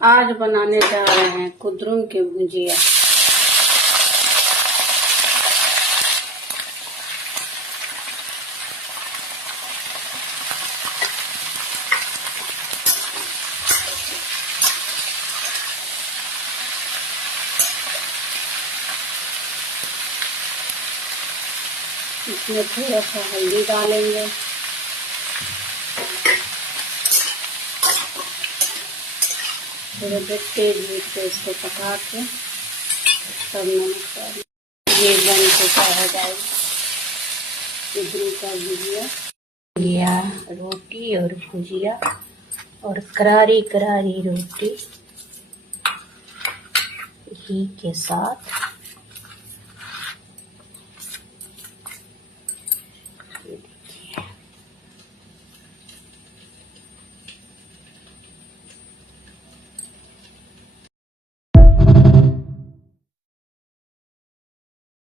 आज बनाने जा रहे हैं कुद्रुन की भुजिया। इसमें थोड़ा सा हल्दी डालेंगे, थोड़ा देर तेज हीट पे इसको पका के सब नमक डाल। ये बन चुका है गाइस कुद्रुन का भुजिया। रोटी और भुजिया और करारी करारी रोटी घी के साथ।